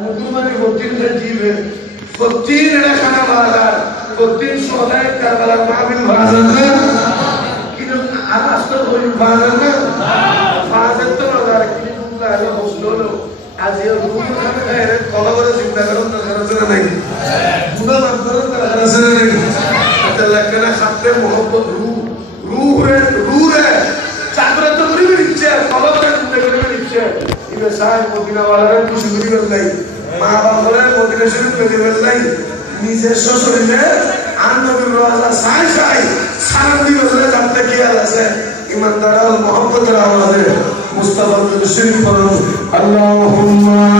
মুসলমানি বত্রিন জিবে বত্রিন এটা খানা বাজার বত্রিন সোনায় কারবালার মাহবিল বাজার না কিন্তু আর আসতে করি বাজার না বাজার তো বাজার কিন্তু আগে বসলো আজ এই রুম খানা খায় কলা করে চিন্তা করেন না করা নাই পুরো আপনারা করা নাই এটা লাগে না খাতে মোহব্বত রূহ রে চাকরা তো করে দিচ্ছে কলা করে চিন্তা করে দিচ্ছে ইবে সাহেব মদিনা ওয়ালারে খুশি করিবেন নাই মা বাবারে মদিনা শরীফ করিবেন নাই নিজের শ্বশুরে আর নবীর রাজা সাই সারা দিবসে জানতে কি আছে ইমানদার মোহাম্মদের আওয়াজে মুস্তাফা শরীফ পড়ুন আল্লাহুম্মা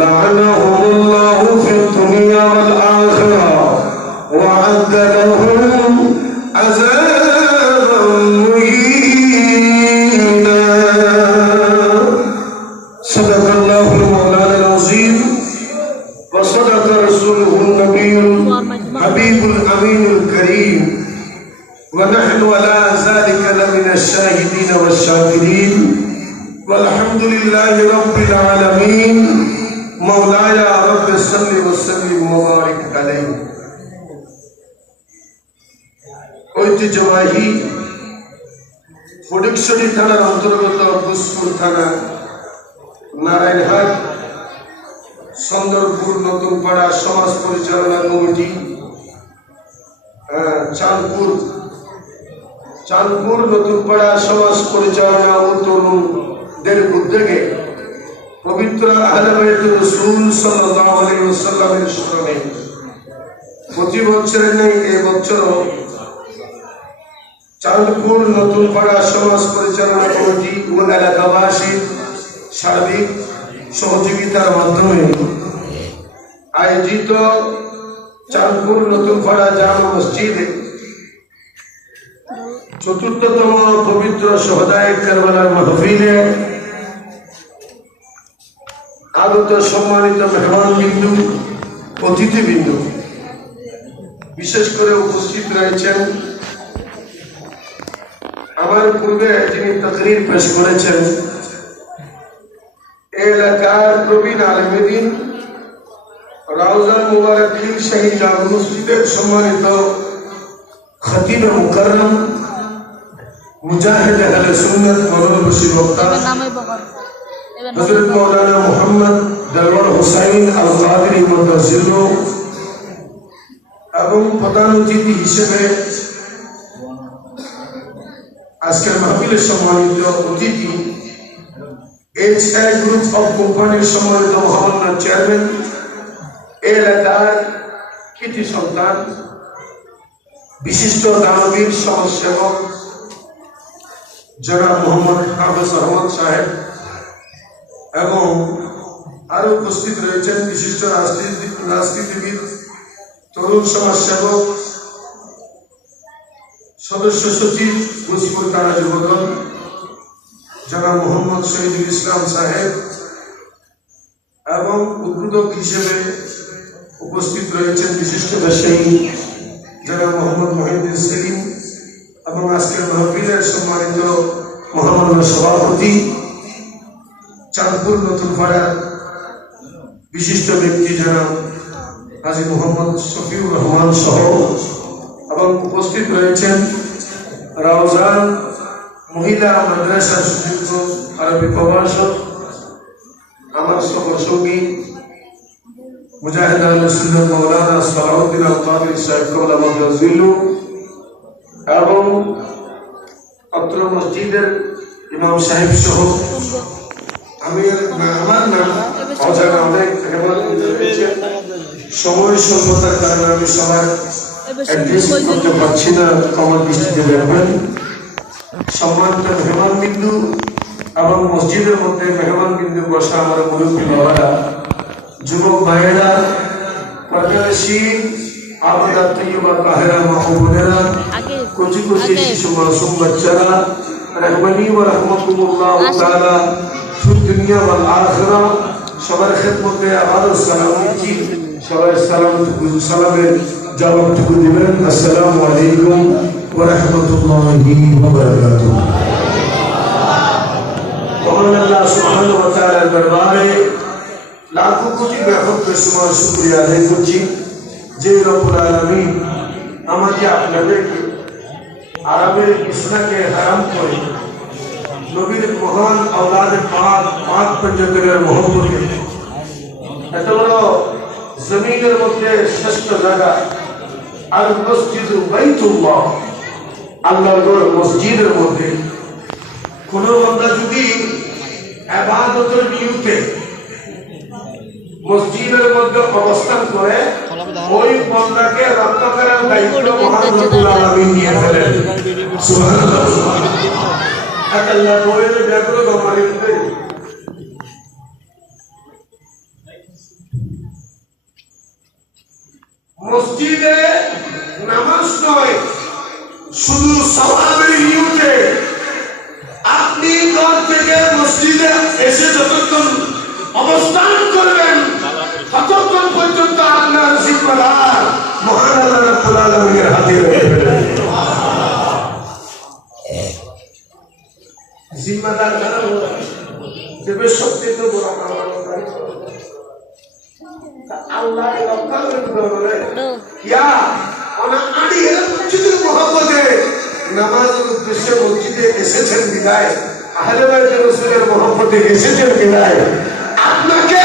لعنهم الله في الدنيا والآخرة وأعد لهم عذابا مهينا صدق الله المولانا العظيم وصدق رسوله النبي الحبيب الأمين الكريم ونحن على ذلك لمن الشاهدين والشاكرين والحمد لله رب العالمين مولاي رب صل وسلم وبارك عليه ঐতিহ্যবাহী ফটিকছড়ি থানার অন্তর্গত ঘোষপুর থানা নারায়ণহাট সুন্দরপুর নতুন পাড়া সমাজ পরিচালনা কমিটি চাঁদপুর নতুন পাড়া সমাজ পরিচালনা ও তরুণদের উদ্যোগে পবিত্র আহলে বাইত রাসূল সাল্লাল্লাহু আলাইহি ওয়াসাল্লামের স্মরণে প্রতি বছরের ন্যায় এই বছরও চাঁদপুর নতুন পাড়া সমাজ পরিচালনা কমিটি ও এলাকাবাসীর সার্বিক সহযোগিতার মাধ্যমে আয়োজিত চাঁদপুর নতুন পাড়া জামে মসজিদে চতুর্থতম পবিত্র শহদায়ে কারবালার মাহফিলে আগত সম্মানিত মেহমানবৃন্দু অতিথিবৃন্দু বিশেষ করে উপস্থিত রয়েছেন আমার পূর্বে যিনি তাকরীর পেশ করেছেন এলাকার প্রবীণ আলেমে দ্বীন রাউজা মুবারক হিল শাহী জামে মসজিদের সম্মানিত খতিব মুকাররম মুজাহিদ আহলে সুন্নাত মনোনবী বক্তা হযরত মাওলানা মুহাম্মদ দরবার হুসাইন আল কাদরি মুতাজিল্লু এবং প্রধান অতিথি হিসেবে আজকের মাহফিলের সম্মানিত অতিথি HI গ্রুপ অফ কোম্পানির সম্মানিত মহামান্য চেয়ারম্যান এলাকার কৃতি সন্তান বিশিষ্ট দানবীর সমাজসেবক জনাব মোহাম্মদ হাফেজ আহমদ সাহেব এবং আরো উপস্থিত রয়েছেন বিশিষ্ট রাজনীতিবিদ তরুণ সমাজসেবক সদস্য সচিব ঘোষপুর থানা যুবদল জনাব মোহাম্মদ শহীদুল ইসলাম সাহেব এবং উদ্বোধক হিসেবে উপস্থিত রয়েছেন বিশিষ্ট ব্যবসায়ী জনাব মোহাম্মদ মহিউদ্দিন সেলিম এবং আজকের মাহফিলের সম্মানিত মহামান্য সভাপতি চাঁদপুর নতুন পাড়ার বিশিষ্ট ব্যক্তি জনাব হাজী মোহাম্মদ শফিউর রহমান সহ এবং উপস্থিত রয়েছেন রাউজান মহিলা মাদ্রাসা সুযোগ্য আরবি প্রভাষক আমার সহসঙ্গী মুজাহিদ আহলে সুন্নাত মাওলানা সালাউদ্দিন আল কাদরি সাহেব কবলা মুতাজিল্লু এবং অত্র মসজিদের ইমাম সাহেব সহ আমার নাম অজানা অনেক সময় স্বল্পতার কারণে আমি সবার অ্যাড্রেস করতে পারছি না, আমার দৃষ্টিতে রাখবেন। সম্মানিত মেহমানবৃন্দু এবং মসজিদের মধ্যে মেহমানবৃন্দু বসা আমার মুরব্বী বাবারা, যুবক ভাইয়েরা, প্রতিবেশী আবাদা তৈয়বা কাহেরা মাহবুবেরা, কচি কচি শিশু মাসুম বাচ্চারা, রহমানি ওয়া রাহমাতুল্লাহ তাআলা ফিদ দুনিয়া ওয়াল আখিরা, সবার খেদমতে আবারও সালাম দিচ্ছি। সবাই সালামের জবাবটুকু দিবেন। আসসালামু আলাইকুম ওয়া রাহমাতুল্লাহি ওয়া বারাকাতুহু। মহান আল্লাহ সুবহানাহু ওয়া তাআলার দরবারে লাখো কোটি ব্যাপক বেসুমার শুকরিয়া আদায় করছি যে রব্বুল আলামিন আমাকে আপনাদেরকে আরবের কৃষ্ণাকে হারাম করে নবীর মহান আওলাদ পাক পঞ্জতনের মহব্বতে এত বড় জমিনের মধ্যে শ্রেষ্ঠ জায়গা আর মসজিদ বাইতুল্লাহ, আল্লাহর ঘর মসজিদের মধ্যে কোন বান্দা যদি ইবাদতের নিয়তে মসজিদের মধ্যে অবস্থান করে ওই বান্দাকে রক্ষা করার দায়িত্ব মহান রব্বুল আলামিন নিয়ে ফেলেন। সুবহানাল্লাহ। আল্লাহ বলেন ব্যাপারে গমারিতে মসজিদে নামাজ নয়, শুধু সওয়াবের নিয়তে আপনি ঘর থেকে মসজিদে এসে যতক্ষণ অবস্থান করবেন ততক্ষণ পর্যন্ত আপনার জিম্মাদার মহান আল্লাহ রাব্বুল আলামিনের হাতে রয়েছে। জিম্মাদার যারা দেবে সবচেয়ে তো বড় আল্লাহ রক্ষা করে ইয়া ওনা আদি এর মসজিদের মহব্বতে নামাজের উদ্দেশ্যে মসজিদে এসেছেন বিদায়, আহলে বাইত রাসূলের মহব্বতে এসেছেন বিদায়। আপনাকে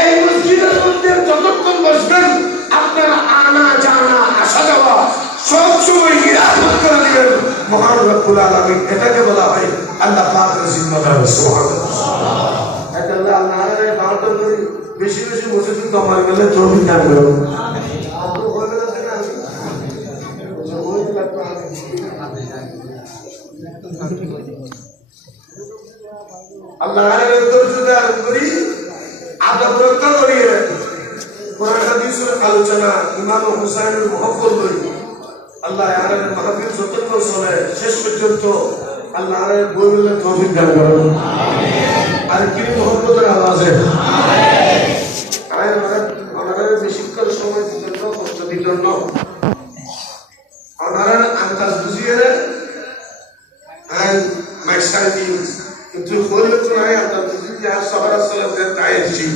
এই মসজিদের মধ্যে যতক্ষণ বসবেন আপনার আনা জানা আসা যাওয়া সব সময় নিরাপদ করে দিবেন মহান রব্বুল আলামিন। এটাকে বলা হয় আল্লাহ পাকের জিম্মাদার। সুবহানাল্লাহ। এটা আল্লাহর বারোটা করে বেশি বেশি মসজিদ কমার গেলে তৌফিক দান করুন। আল্লাহর দরজা করি আদব রক্ষা করিয়ে কোরআন হাদিসের আলোচনা ইমাম হুসাইনের মহব্বত করি আল্লাহ আর মাহফিল যতক্ষণ চলে শেষ পর্যন্ত আল্লাহর বইগুলো তৌফিক দান করুন। আর কি মহব্বতের আওয়াজে ওনারা বেশিক্ষণ সময় দিলেন না, কষ্ট দিলেন না, ওনারা আন্দাজ বুঝিয়ে মাইসাই দিন কিন্তু হলে তো নাই আন্দাজ বুঝি যে আর সবার আসলে তাই এসেছি